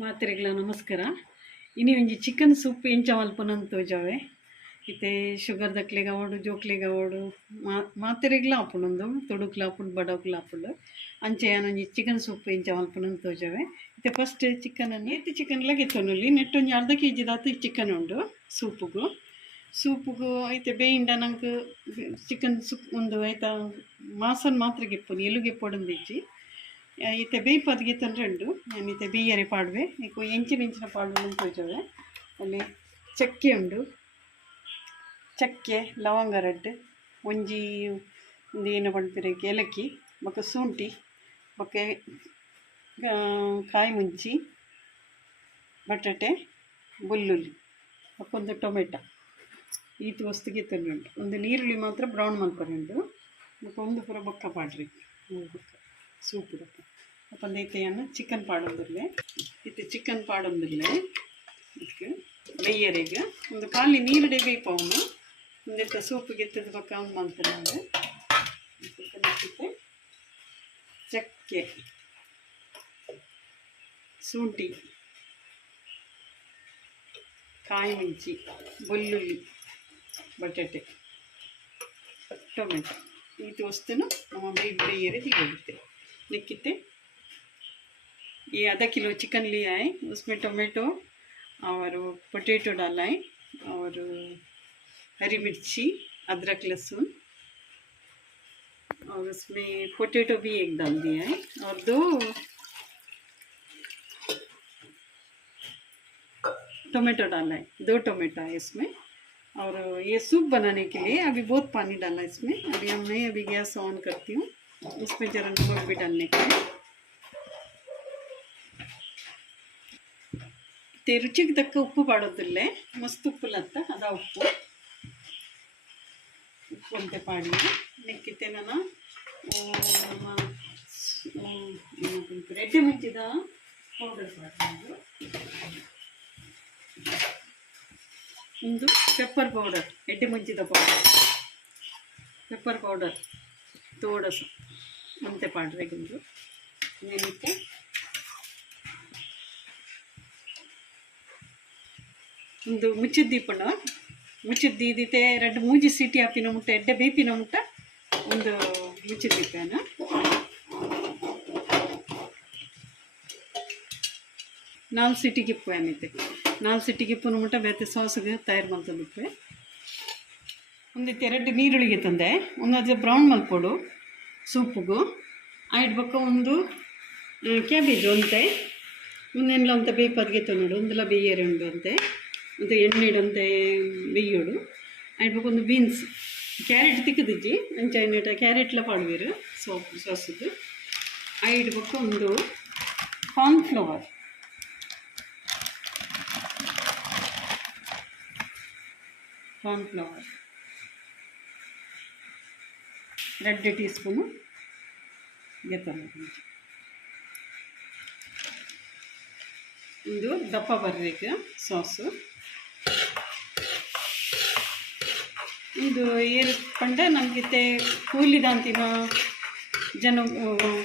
ಮಾತ್ರೆಗಳ ನಮಸ್ಕಾರ. ಇನಿ ಒಂಜಿ ಚಿಕನ್ ಸೂಪ್ ಎಂಚ ಮಲ್ಪುನಂದು ತೋಜಾವೆ. ಇತ್ತೆ ಶುಗರ್ ದಕ್ಲೆಗ್ ಆವಡು ಜೋಕ್ಲೆಗ್ ಆವಡು ಮಾತ್ರೆಗ್ಲ ಆಪುಂಡು ತೊಡುಕ್ಲ ಆಪುಂಡು ಬಡಕ್ಲ ಆಪುಂಡು ಅಂಚೆ ಒಂಜಿ ಚಿಕನ್ ಸೂಪ್ ಎಂಚ ಮಲ್ಪುನಂದು ತೋಜಾವೆ. ಇತ್ತೆ ಫಸ್ಟ್ ಚಿಕನ್ ಎತ್ತು ಚಿಕನ್ಲ ಗೆತ್ತೊನುಲ್ಲಿ ನೆಟ್ ಒಂಜಿ ಅರ್ಧ kg ದಾತು ಚಿಕನ್ ಉಂಡು ಸೂಪುಗು ಐತೆ ಬೇಯಿಂಡ ನಂಗೆ ಚಿಕನ್ ಸೂಪ್ ಒಂದು ಐತ ಮಾಸನ್ ಮಾತ್ರ ಗೆಪ್ಪುನು ಎಲು ಗೆಪ್ಪೊಡಂದಿಜ್ಜಿ ಇತ್ತೆ ಬೇಯ್ಪದ್ಗೆ ತಂದ್ರೆ ಉಂಡು ನಾನು ಇತ್ತೆ ಬೇಯರೆ ಪಾಡುವೆ ಈಗ ಎಂಚಿನ ಪಾಡು ತೋಜವೆ. ಅಲ್ಲಿ ಚಕ್ಕೆ ಉಂಡು, ಚಕ್ಕೆ ಲವಂಗ ರಡ್ಡು ಒಂಜಿ ಒಂದು ಏನು ಪಂಡ್ಪಿರಕ್ಕೆ ಏಲಕ್ಕಿ ಬೊಕ್ಕ ಶುಂಠಿ ಬೊಕ್ಕ ಕಾಯಿ ಮುಂಚಿ ಬಟಾಟೆ ಬೆಳ್ಳುಳ್ಳಿ ಬೊಕ್ಕ ಒಂದು ಟೊಮೆಟೊ ಈತು ವಸ್ತುಗೆ ತಂದುಂಟು. ಒಂದು ನೀರುಳ್ಳಿ ಮಾತ್ರ ಬ್ರೌನ್ ಮಲ್ಪರುಂಡು ಬೊಕ್ಕ ಒಂದು ಪೂರ ಬೊಕ್ಕ ಪಾಡ್ರಿ ಬೊಕ್ಕ ಸೂಪು ಬೊಕ್ಕ ಅಪ್ಪಂದು ಐತೆಯನ್ನು ಚಿಕನ್ ಪಾಡೊಂದಿರಲೆ ಇತ್ತೆ ಚಿಕನ್ ಪಾಡೊಂದಿರಲೆ ಇದಕ್ಕೆ ಬೇಯರೆಗೆ ಒಂದು ಖಾಲಿ ನೀರುಡೆ ಬೇಯ್ಪವನು ಒಂದಿತ್ತ ಸೂಪಿಗೆ ಎತ್ತದ ಪಕ್ಕ ಅವ್ನು ಮಾಡ್ತಾನೆ. ಚಕ್ಕೆ ಶುಂಠಿ ಕಾಯಿ ಮುಂಚಿ ಬೆಳ್ಳುಳ್ಳಿ ಬಟಾಟೆ ಟೊಮೆಟೊ ಈತು ವಸ್ತುನು ನಮ್ಮ ಬೇಯರೆ ದಿಗೋಗುತ್ತೆ निकते ये आधा किलो चिकन लिया है, उसमें टोमेटो और पोटैटो डाला है और हरी मिर्ची अदरक लहसुन और उसमें पोटैटो भी एक डाल दिया है और 2 टोमेटो डाला है, 2 टोमेटो है इसमें। और ये सूप बनाने के लिए अभी बहुत पानी डाला इसमें। अभी मैं अभी गैस ऑन करती हूँ, उसमें जरा नमक भी डालने के लिए ते रुचिಗೆ ತಕ್ಕ ಉಪ್ಪು ಪಾಡೋದಿಲ್ಲ ಮಸ್ತ್ ಉಪ್ಪು ಲತ್ತ ಅದ ಉಪ್ಪು ಅಂತೆ ಪಾಡಿ ನೆಕ್ಕಿತೆ ನಾನು ರೆಡ್ಡಿ ಮುಂಚಿದ ಪೌಡರ್ ಪಾಡ್ಕೊಂಡು ಒಂದು ಪೆಪ್ಪರ್ ಪೌಡರ್ ಎಡ್ಡೆ ಮುಂಚಿದ ಪೆಪ್ಪರ್ ಪೌಡರ್ ತೋಡಸು ಅಂತೆ ಪಾಡ್ರೆಗೊಂದು ನೆನಕ್ಕೆ ಒಂದು ಮುಚ್ಚಿದ್ದೀಪಣ ಮುಚ್ಚಿದ್ದು ಇದೀತೆ 2-3 ಸೀಟಿ ಹಾಪಿನ ಮುಟ್ಟ ಎಡ್ಡೆ ಬೇಪಿನ ಮುಟ್ಟ ಒಂದು ಮುಚ್ಚಿದ್ದೀಪೇನ 4 ಸೀಟಿಗೆ ಇಪ್ಪು ಏನಿದೆ 4 ಸೀಟಿಗೆ ಇಪ್ಪು ಮುಟ್ಟ ಬೇತೆ ಸಾಸಿಗೆ ತಯಾರು ಮಾಡ್ತಂದಿಪ್ಪೆ. ಒಂದಿತ್ತು 2 ನೀರುಳ್ಳಿಗೆ ತಂದೆ ಒಂದು ಬ್ರೌನ್ ಮಲ್ಪೊಡು ಸೂಪಿಗೂ ಆಯ್ತು ಬೊಕ್ಕ ಒಂದು ಕ್ಯಾಬೇಜ್ ಒಂತೆ ಒಂದೆಲ್ಲ ಅಂತ ಬೇಯ್ಪದ್ಗೆ ತಂದು ಒಂದೆಲ್ಲ ಬೇಯರೆ ಉಂಡು ಅಂತೆ ಒಂದು ಎಣ್ಣೆ ಇಡಂತೆ ಬೇಯೋಡು ಆಯ್ತು ಬೊಕ್ಕ ಒಂದು ಬೀನ್ಸ್ ಕ್ಯಾರೆಟ್ ತಿಕ್ಕದಿಜ್ಜಿ ಅಂಚ ಎಣ್ಣೆಟ ಕ್ಯಾರೆಟ್ಲ ಪಾಡುವೇರು ಸಾಸಿಗೆ ಆಯ್ತು ಬೊಕ್ಕ ಒಂದು ಕಾರ್ನ್ಫ್ಲವರ್ ಕಾರ್ನ್ಫ್ಲವರ್ 2 ಟೀ ಸ್ಪೂನು ಗೆತ್ತಲ್ಲ ಒಂದು ದಪ್ಪ ಬರಬೇಕು ಸಾಸು ಇದು ಏರು ಪಂಡ ನಮಗಿತ್ತೆ ಕೂಲಿದಂತಿನ ಜನ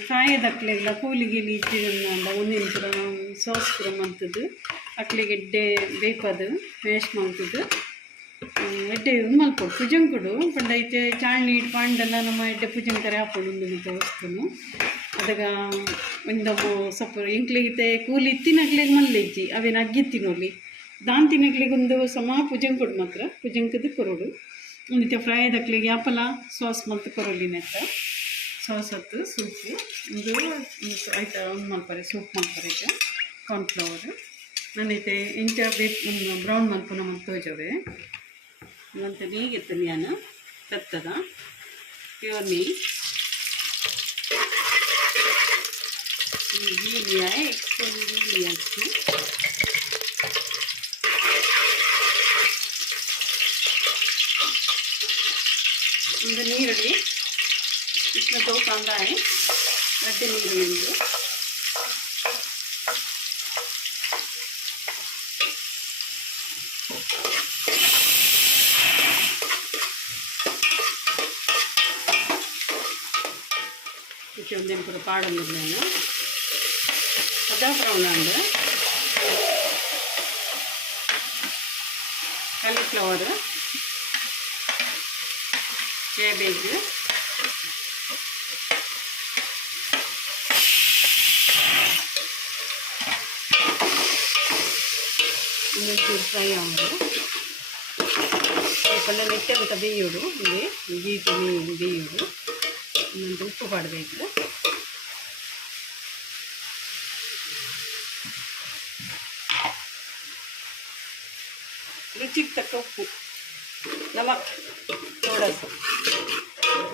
ಕಾಯದಕ್ಲೆಲ್ಲ ಕೂಲಿಗಿಲಿ ಇಟ್ಟಿದ್ದ ಒಂದಿನ ಪುರ ಸಾಸ್ ಪುರ ಮಂತದ್ದು ಅಕ್ಲಿಗೆ ಎಡ್ಡೆ ಬೇಪದು ಮ್ಯಾಶ್ ಮಾಡ್ತದ್ದು ಎಡ್ಡೆ ಮಲ್ಪೊಡು ಪುಜಂಕುಡು ಪಂಡ ಐತೆ ಚಾಣಿ ಇಟ್ಟು ಪಾಂಡೆಲ್ಲ ನಮ್ಮ ಎಡ್ಡೆ ಪುಜಂಕರೆ ಹಾಕೊಂಡು ಒಂದು ವಸ್ತುನು ಅದಾಗ ಒಂದು ಸ್ವಲ್ಪ ಇಂಕ್ಲಿಗೆ ಕೂಲಿ ಇತ್ತಿನಗ್ಲಿಗೆ ಮಲ್ಲೆಜ್ಜಿ ಅವೇನು ಅಗ್ಗಿತ್ತಿನೋಲಿ ದಾನ್ ತಿನ್ನಗ್ಲಿಗೆ ಒಂದು ಸಮ ಪುಜಂಕುಡು ಮಾತ್ರ ಪುಜಂಕದ ಕೊರಡು ಒಂದಿತ್ತೆ ಫ್ರೈ ದಕ್ಲಿಗೆ ಆಪಲ ಸಾಸ್ ಮತ್ತು ಕೊರಲಿನೆತ್ತ ಸಾಸ್ ಹತ್ತು ಸೂಪು ಒಂದು ಆಯ್ತಾ ಒಂದು ಮಲ್ಪರೆ ಸೂಪ್ ಮಲ್ಪರೆ ಈಗ ಕಾರ್ನ್ಫ್ಲವರ್ ನನ್ನೈತೆ ಇಂಚ ಒಂದು ಬ್ರೌನ್ ಮಲ್ಪನ ತೋಜವೆ ಮತ್ತು ನೀಗೆತ್ತು ನಾನು ತತ್ತದ ಪ್ಯೂರ್ ನೀ घी लिया है 1 घी लिया इसमें ನೀರುಳ್ಳಿ इसमें 2 कांदा है रड्डे ನೀರುಳ್ಳಿ ಒಂದೇನು ಪೂರ ಪಾಡೊಂದಿಲ್ಲ ನಾನು ಅದ ಬ್ರೌನ್ ಅಂದ ಕಾರ್ನ್ಫ್ಲವರ್, ಕ್ಯಾಬೇಜ್, ಇನ್ನೊಂಚೂರು ಫ್ರೈ ಆಗೋದು. ಸ್ವಲ್ಪ ನೆಟ್ಟೆ ಅಂತ ಬೇಯೋದು, ಇಲ್ಲಿ ಗೀಟು ಬೇಯೋದು. ಇನ್ನೊಂದು ಉಪ್ಪು ಪಡಬೇಕು. ರುಚಿಗೆ ತಕ್ಕ ಉಪ್ಪು, नमक थोड़ा सा,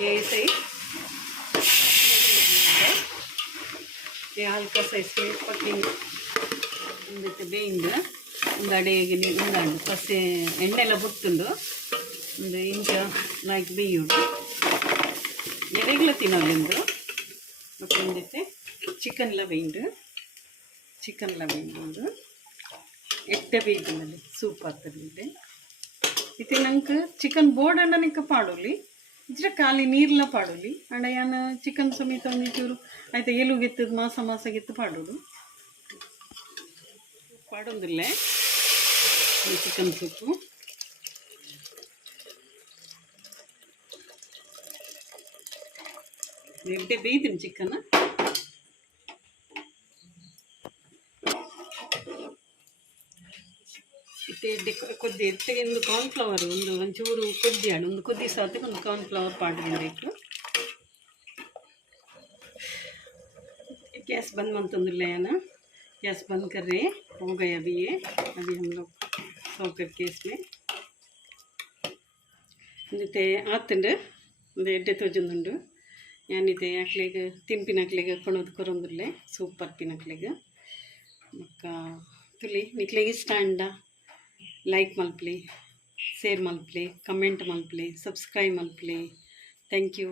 ये ऐसे ही ये हल्का सा इसमें पक्किंग ಒಂದಿತ್ತು ಬೇಯಿಂದ ಒಂದು ಅಡೆಗೆ ಒಂದಾಂಡು ಫಸ್ಟ್ ಎಣ್ಣೆಲ್ಲ ಬುಟ್ಟುಂಡು ಒಂದು ಇಂಚ ನಾಲ್ಕು ಬೇಯುಂಡು ಎರೆಗ್ಲ ತಿನ್ನೋದು ಮತ್ತು ಒಂದಿತ್ತೆ ಚಿಕನ್ಲ ಬೇಯ್ದು ಎಟ್ಟೆ ಬೇಯ್ದು ಸೂಪ್ ಆಗ್ತದೆ. इतने नंक चिकन बोर्ड अंड निक पाडोली इजरा खाली नीर्ला पाडोली अंड यान चिकन समेत चूरू आयता एलु गेत्तद मास गेत्त पाडोडु पाडोंदिल्ले चिकन सूपु एड्डे बेय्दिन चिकन ಕೊದ್ದಿ ಎತ್ತಿಗೆ ಒಂದು ಕಾರ್ನ್ಫ್ಲವರ್ ಒಂಚೂರು ಕೊದ್ದಿ ಆಡು ಒಂದು ಕೊದ್ದಿ ಸಾತಿಗೆ ಒಂದು ಕಾರ್ನ್ಫ್ಲವರ್ ಪಾಡಬೇಕು. गैस बंद मंतुंदिल्ले याना गैस बंद कर रहे हो गए अभी हम लोग सर्व करके इसमें जैसे आतंड ಒಂದು ಎಡ್ಡೆ ತೋಜುಂದುಂಡು ಯಾನಿದೆ ಅಕ್ಲೆಗೆ ತಿಂಪಿನಕ್ಲೆಗೆ ಕೊಣೋದು ಕೊರೊಂದುಲ್ಲೆ ಸೂಪರ್ ಪಿನಕ್ಲೆಗೆ ಮಕ್ಕ ತುಲಿ ನಿಕ್ಲೆಗೆ ಇಷ್ಟ ಅಂಡ ಲೈಕ್ ಮಲ್ಪ್ಲೆ ಶೇರ್ ಮಲ್ಪ್ಲೆ ಕಮೆಂಟ್ ಮಲ್ಪ್ಲೆ ಸಬ್ಸ್ಕ್ರೈಬ್ ಮಲ್ಪ್ಲೆ ಥ್ಯಾಂಕ್ ಯು.